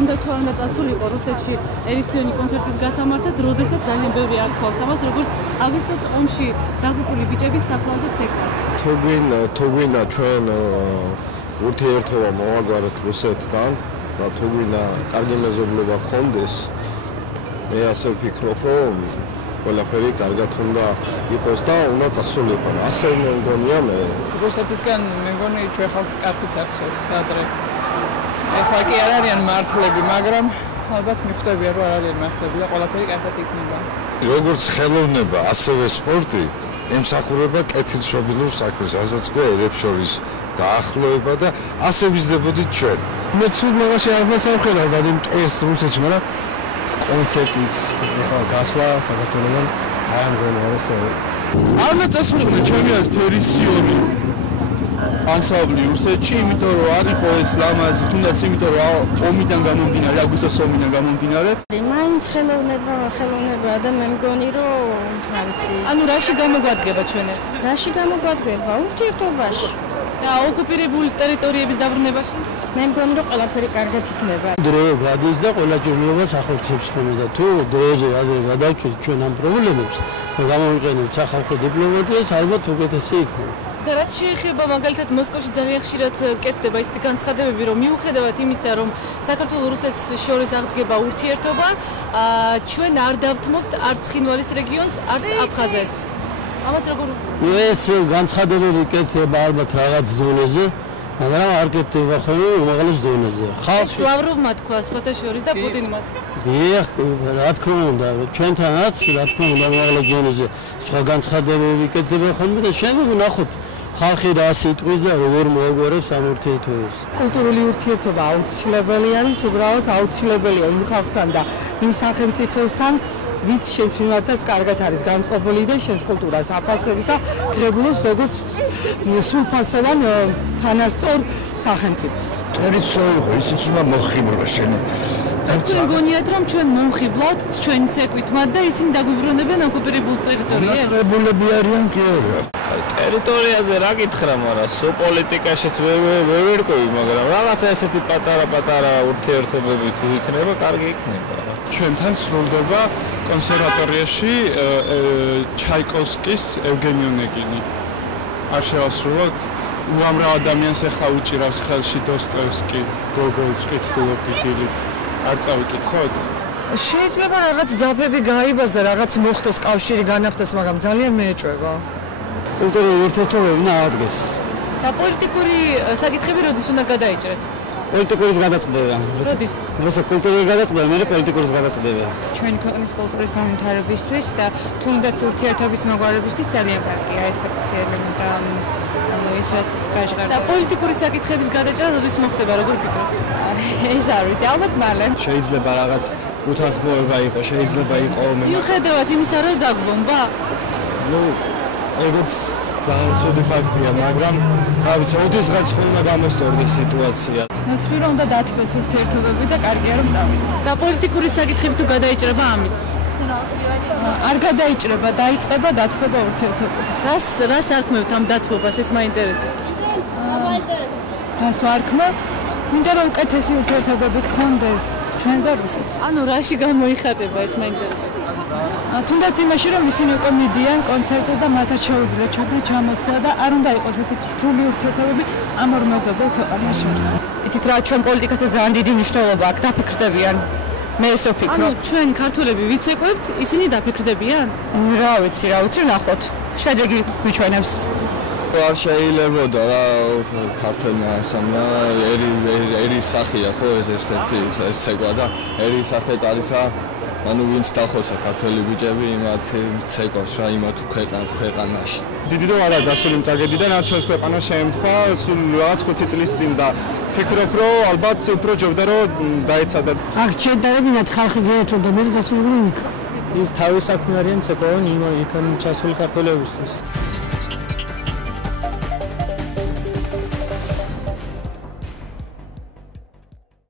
უნდა თუ არა წასულიყო რუსეთში ერისიონი კონცერტის გასამართად, როდესაც ძალიან ბევრი არ ხავს. ამას როგორც აგვისტოს ომში დაღუპული ბიჭების საფლავზეც ეკრა. თუ გვინდა ჩვენ ურთიერთობა მოვაგვაროთ რუსეთთან და თუ გვინდა კარგი მეზობლობა გქონდეს, მე ასე ვფიქრობ, რომ ყველაფერი კარგად უნდა იყოს და უნდა წასულიყო. ასე მე მგონია მე. რუსეთისგან მე მგონი ჩვენ ხალხს კარგიც ახსოვს ადრე. ეხლა კი არ არიან მართლები, მაგრამ ალბათ მიხვდებიან, რომ არ არიან მართლები და ყველაფერი კარგად იქნება. როგორც ხელოვნება, ასევე სპორტი ემსახურება კეთილშობილურ საქმეს, რასაც ქვია ერებს შორის დაახლოება და ასე ვიზრდებოდით ჩვენ. მე სულ მაგაში არ მოსამხედავ და მტერს რუსეთში, მაგრამ კონცერტიც ეხლა გასვლა საქართველოსთან არ მგონია რომ სწორი. არ უნდა წასულიყვნენ ჩემი აზრით ერისიონი ანსამბლი რუსეთში, იმიტომ რომ არ იყო ეს ლამაზი, თუნდაც იმიტომ რომ ომიდან გამომდინარე, აგვისტოს ომიდან გამომდინარე. მაინც ხელოვნება და მე მგონი რომ რა ვიცი. ანუ რაში გამოგვადგება ჩვენ ეს? რაში გამოგვადგება? ურთიერთობაში. და ოკუპირებული ტერიტორიების დაბრუნებაში? მე მგონი რომ ყველაფერი კარგად იქნება. დრო გადის და ყველა ჭირნობას ახორციელებს ხოლმე და თუ დროზე ადრე გადავჭირთ ჩვენ ამ პრობლემებს და გამოვიყენებთ სახალხო დიპლომატიას, ალბათ უკეთესი იქნება. და რაც შეეხება მაგალითად მოსკოვში ძალიან ხშირად კეთდება ისეთი განცხადებები, რომ მიუხედავად იმისა, რომ საქართველოს რუსეთს შორის აღდგება ურთიერთობა, ჩვენ არ დავთმობთ არც ცხინვალის რეგიონს, არც აფხაზეთს. ამას როგორ ეს განცხადებები კეთდება ალბათ რაღაც დონეზე, მაგრამ არ კეთდება ხოლმე უმაღლეს დონეზე. ხალხი ლავროვმა თქვა სხვათა შორის და პუტინმაც. დიახ, რა თქმა უნდა, ჩვენთანაც რა თქმა უნდა უმაღლეს დონეზე სხვა განცხადებები კეთდება ხოლმე და შენ ვნახოთ ხალხი რა სიტყვის და როგორ მოაგვარებს ამ ურთიერთობებს. კულტურული ურთიერთობა აუცილებელი არის, უბრალოდ აუცილებელია იმ ხალხთან და იმ სახელმწიფოსთან, ვინც შენს მიმართაც კარგად არის განწყობილი და შენს კულტურას აფასებს და ღებულობს როგორც სრულფასოვან თანასწორ სახელმწიფოს. ტერიც რო იყო, ისიც უნდა მოხიბლო შენ. თქვენ გონიათ რომ ჩვენ მომხიბლავთ ჩვენი ცეკვით მათ და ისინი დაგვიბრუნებენ ოკუპირებულ ტერიტორიებს? ოკუპირებულები არიან კი არა. ტერიტორიაზე რა გითხრა, მაგრამ სოპოლიტიკაშიც ვერ ვერკვევი, მაგრამ რაღაცა ესეთი პატარა ურთიერთობები თუ იქნება, კარგი იქნება. ჩვენთან სრულდება კონსერვატორიაში ჩაიკოვსკის ევგენი ონეგინი. არ შევასრულოთ, უამრავ ადამიანს ახლა უჭირავს ხელში დოსტოევსკი, გოგოლს კითხულობთ დილით. არ წავიკითხოთ? შეიძლება რაღაც ძაფები გაიბას და რაღაც მოხდეს, კავშირი განახდეს, მაგრამ ძალიან მეეჭვება. კულტურული ურთიერთობები ნაადგეს. და პოლიტიკური საკითხები როდის უნდა გადაიჭრეს? პოლიტიკურის გადაწყდება. როდის? როცა კულტურული გადაწყდება, მე პოლიტიკურის გადაწყდება. ჩვენი ქვეყნის კულტურის განვითარებისთვის და თუნდაც ურთიერთობის მოგვარებისთვის ძალიან კარგია ეს აქციები და ანუ ის რაც გაჟღერდა. და პოლიტიკური საკითხების გადაჭრა როდის მოხდება, როგორ ფიქრობ? ეს არ ვიცი, ალბათ მალე. შეიძლება რაღაც უთანხმოება იყოს, შეიძლება იყოს მიუხედავად იმისა, რომ დაგბომბა? ნუ ეგეც ძალიან ცუდი ფაქტია, მაგრამ რა ვიცი, ოდესღაც ხომ გამოსწორდეს სიტუაცია. ნათქვი რომ უნდა დათბეს ურთიერთობები და კარგია რომ წავიდე. და პოლიტიკური საკითხები თუ გადაიჭრება ამით? არ გადაიჭრება, დაიწყება დათბობა ურთიერთობების. რას არქმევთ ამ დათბობას, ეს მაინტერესებს. რას ვარქმევ? მინდა რომ უკეთესი ურთიერთობები გქონდეს ჩვენ და რუსეთს. ანუ რაში გამოიხატება ეს მაინტერესებს? თუნდაც იმაში რომ ისინი უკვე მიდიან კონცერტზე და მათაც შეუძლიათ ჩვენ ჩამოსვლა და არ უნდა იყოს ესეთი რთული ურთიერთობები ამ ორ მეზობელ ქვეყანას შორის. იცით რა, ჩვენ პოლიტიკაზე ძალიან დიდი მნიშვნელობა აქვს, დაფიქრდებიან. მე ესე ვფიქრობ. ანუ ჩვენ ქართველები ვიცეკვებთ, ისინი დაფიქრდებიან? რა ვიცი, ნახოთ. შედეგი გვიჩვენებს. არ შეიძლებოდა რა ქართველმა ასამნა ერის სახეა ხო ეს ერთ-ერთი ეს ცეკვა და ერის სახე წარისა ანუ ვინც დახოცა ქართველი ბიჭები იმათ ცეკვავს რა იმათ ქვეყანაში. დიდი დრო არა გასული ტრაგედიიდან რაც ჩვენს ქვეყანას შეემთხვა სულ რაღაც 5 წლის წინ და ფიქრობ რომ ალბათ უფრო ჯობდა რომ დაეცადა. აქ შედარებინათ ხალხი გაერთო და მე დასრულებული იქ. ის თავის საქმე არიან ცეკვავენ იქან ჩასული ქართველებისთვის.